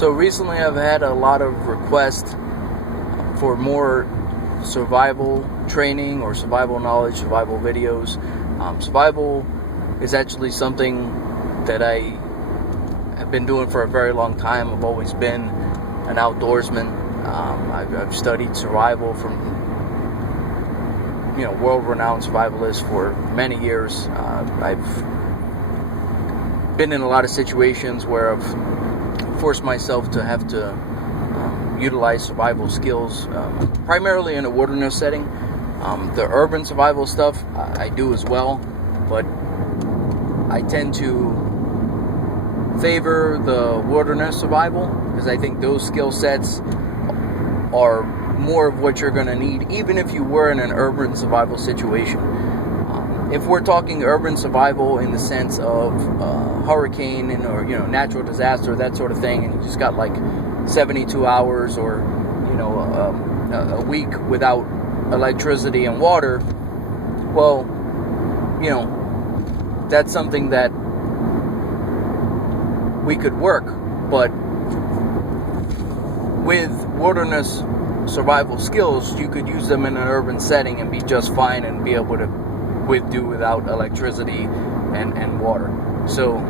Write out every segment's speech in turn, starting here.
So recently I've had a lot of requests for more survival training or survival knowledge, survival videos. Survival is actually something that I have been doing for a very long time. I've always been an outdoorsman. I've studied survival from world-renowned survivalists for many years. I've been in a lot of situations where I've forced myself to have to utilize survival skills, primarily in a wilderness setting. The urban survival stuff I do as well, but I tend to favor the wilderness survival because I think those skill sets are more of what you're going to need, even if you were in an urban survival situation. If we're talking urban survival in the sense of hurricane or natural disaster, that sort of thing, and you just got like 72 hours or a week without electricity and water, well, that's something that we could work. But with wilderness survival skills, you could use them in an urban setting and be just fine and be able to do without electricity and water. So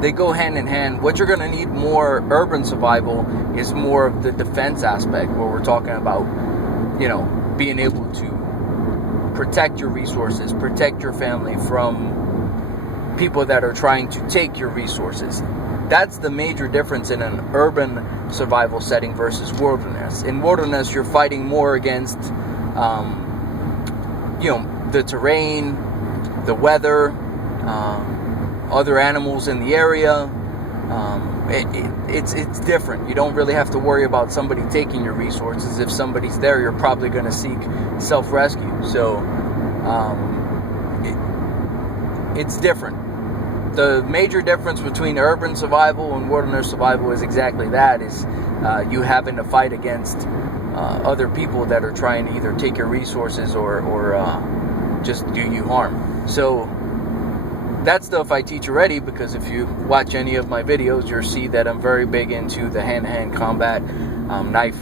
they go hand in hand. What you're going to need more urban survival is more of the defense aspect, where we're talking about being able to protect your resources, protect your family from people that are trying to take your resources. That's the major difference in an urban survival setting versus wilderness. In wilderness, you're fighting more against the terrain, the weather, other animals in the area. It's different. You don't really have to worry about somebody taking your resources. If somebody's there, you're probably going to seek self-rescue. So it's different. The major difference between urban survival and wilderness survival is exactly that, is you having to fight against other people that are trying to either take your resources or just do you harm. So that stuff I teach already, because if you watch any of my videos, you'll see that I'm very big into the hand-to-hand combat, knife,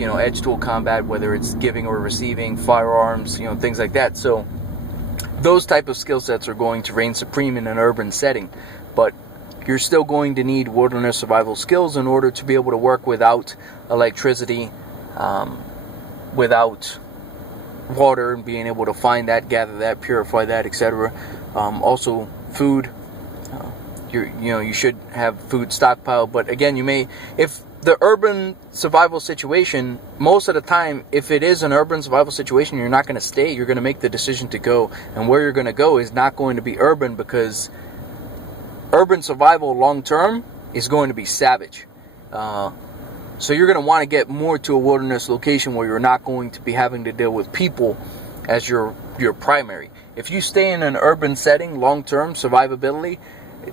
edge tool combat, whether it's giving or receiving, firearms, things like that. So those type of skill sets are going to reign supreme in an urban setting, but you're still going to need wilderness survival skills in order to be able to work without electricity, without water, and being able to find that, gather that, purify that, etc. Also food, you should have food stockpiled, but again, if the urban survival situation, most of the time, if it is an urban survival situation, you're not going to stay. You're going to make the decision to go, and where you're going to go is not going to be urban, because urban survival long term is going to be savage. So you're going to want to get more to a wilderness location where you're not going to be having to deal with people as your primary. If you stay in an urban setting, long term survivability,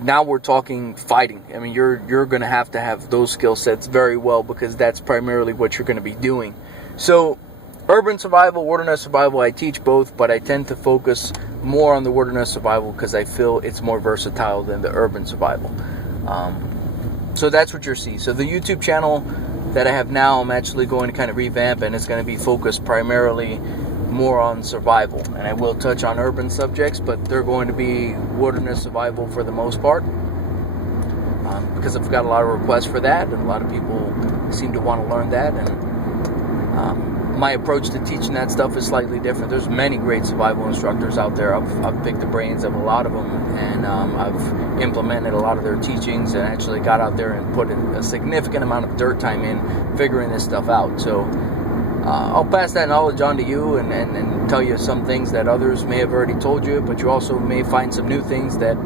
now we're talking fighting. I mean, you're going to have those skill sets very well, because that's primarily what you're going to be doing. So urban survival, wilderness survival, I teach both, but I tend to focus more on the wilderness survival because I feel it's more versatile than the urban survival. So that's what you'll see. So the YouTube channel that I have now, I'm actually going to kind of revamp, and it's going to be focused primarily more on survival, and I will touch on urban subjects, but they're going to be wilderness survival for the most part, because I've got a lot of requests for that, and a lot of people seem to want to learn that, and my approach to teaching that stuff is slightly different. There's many great survival instructors out there. I've picked the brains of a lot of them, and I've implemented a lot of their teachings and actually got out there and put a significant amount of dirt time in figuring this stuff out. So I'll pass that knowledge on to you and tell you some things that others may have already told you, but you also may find some new things that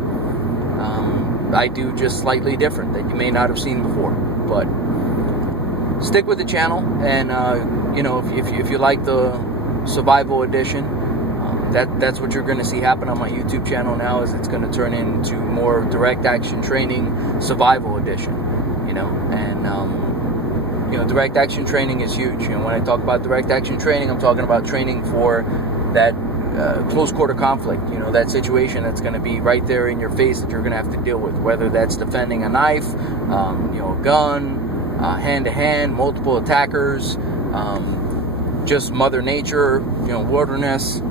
I do just slightly different that you may not have seen before. But stick with the channel, and if you like the survival edition, that's what you're going to see happen on my YouTube channel now, is it's going to turn into more direct action training survival edition, direct action training is huge. When I talk about direct action training, I'm talking about training for that close quarter conflict, that situation that's going to be right there in your face that you're going to have to deal with, whether that's defending a knife a gun, hand-to-hand, multiple attackers, just Mother Nature, wilderness,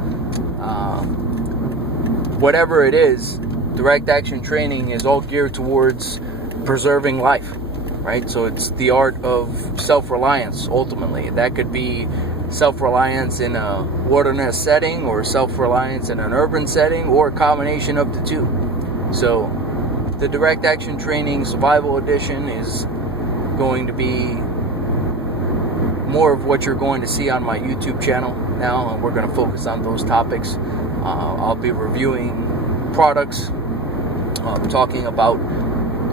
whatever it is. Direct action training is all geared towards preserving life, right? So it's the art of self-reliance, ultimately. That could be self-reliance in a wilderness setting, or self-reliance in an urban setting, or a combination of the two. So the direct action training survival edition is going to be more of what you're going to see on my YouTube channel now, and we're going to focus on those topics. I'll be reviewing products, talking about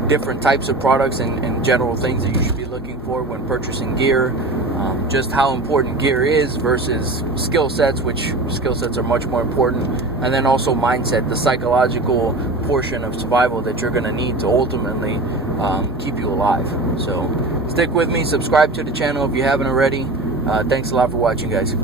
different types of products and general things that you should be looking for when purchasing gear, just how important gear is versus skill sets, which skill sets are much more important, and then also mindset, the psychological portion of survival that you're going to need to ultimately keep you alive. So stick with me, subscribe to the channel if you haven't already. Thanks a lot for watching, guys.